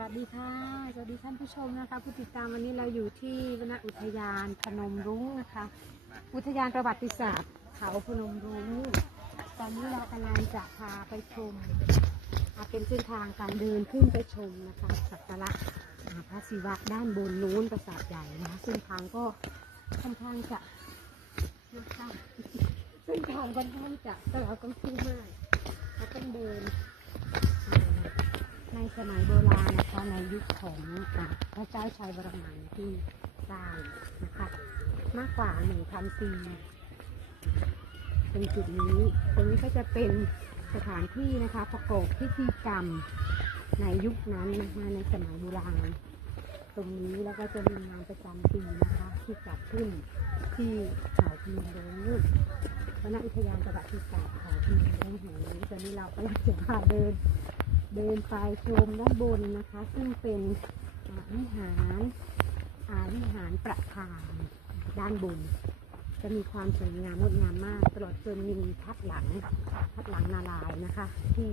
วัสดีค่ะ สวัสดีท่านผู้ชมนะคะ ผู้ติดตามวันนี้เราอยู่ที่วนอุทยานพนมรุ้งนะคะ อุทยานประวัติศาสตร์เขาพนมรุ้ง ตอนนี้เรากำลังจะพาไปชมเป็นเส้นทางการเดินขึ้นไปชมนะคะสักการะพระศิวะด้านบนนู้นปราสาทใหญ่นะเส้นทางก็ค่อนข้างจะเส้นทางค่อนข้างจะแต่เราก็ขึ้นมากเราต้องเดิน สมัยโบราณนะคะในยุคของพระเจ้าชัยวรมันที่สร้างนะคะมากกว่า1,000ปีตรงจุดนี้ตรงนี้ก็จะเป็นสถานที่นะคะประกอบพิธีกรรมในยุคนั้นนะคะในสมัยโบราณตรงนี้แล้วก็จะมีงานประจำปีนะคะ ที่จัดขึ้นที่เขาพนมรุ้งวนอุทยานประวัติศาสตร์เขาพนมรุ้งแห่งนี้ตอนนี้เราก็จะพาเดิน เดินไปชมด้านบนนะคะ ซึ่งเป็นอาวิหารอาวิหารประธานด้านบน จะมีความสวยงามงดงามมาก ตลอดจนมีทัดหลังทัดหลังนาลายนะคะ ที่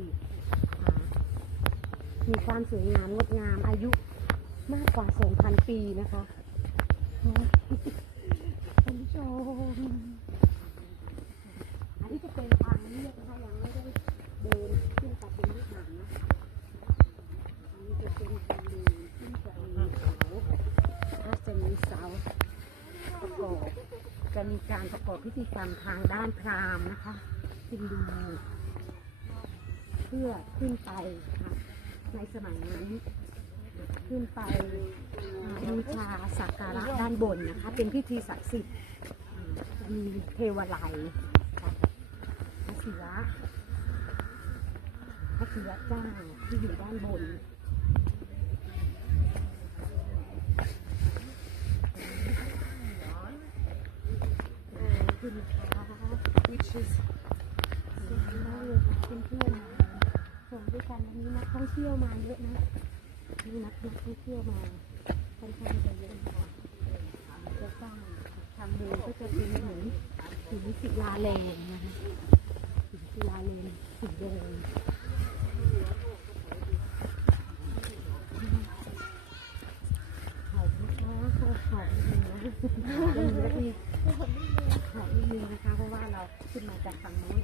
มีความสวยงามงดงามอายุมากกว่า 2,000 ปีนะคะท่านผู้ชมอันนี้จะเป็นทางเรียบนะคะยังไม่ได้เดินขึ้นไปเป็นวิหารนะ อันนี้จะเป็นทางเดินที่จะมีเสาถ้าจะมีเสาประกอบ จะมีการประกอบพิธีกรรมทางด้านพราหมณ์นะคะฮินดูเพื่อขึ้นไปค่ะในสมัยนั้น ขึ้นไปบูชาสักการะด้านบนนะคะ เป็นพิธีศักดิ์สิทธิ์มีเทวไลยพระศิวะพระศิวะเจ้าที่อยู่ด้านบน คุณคะ which is สวยมากเลยค่ะเพื่อนๆชมด้วยกันวันนี้นักท่องเที่ยวมาเยอะนะมีนักนักท่องเที่ยวมาค่อนข้างจะเยอะค่ะจะสร้างทางเดินก็จะเป็นเหมือนหินศิลาแรงนะคะหินศิลาแรงสีแดงเขาพุทธะเขาเขาเนื้อดีแล้วอีกขอนิดนึงนะคะเพราะว่า เราขึ้นมาจากฝั่งนู้น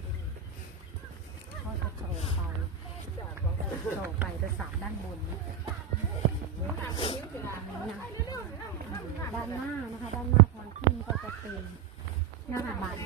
ก็จะโผล่ไปโผล่ไปประสามด้านบนด้านหน้านะคะ ด้านหน้าทางขึ้นก็จะเป็นหน้าบัน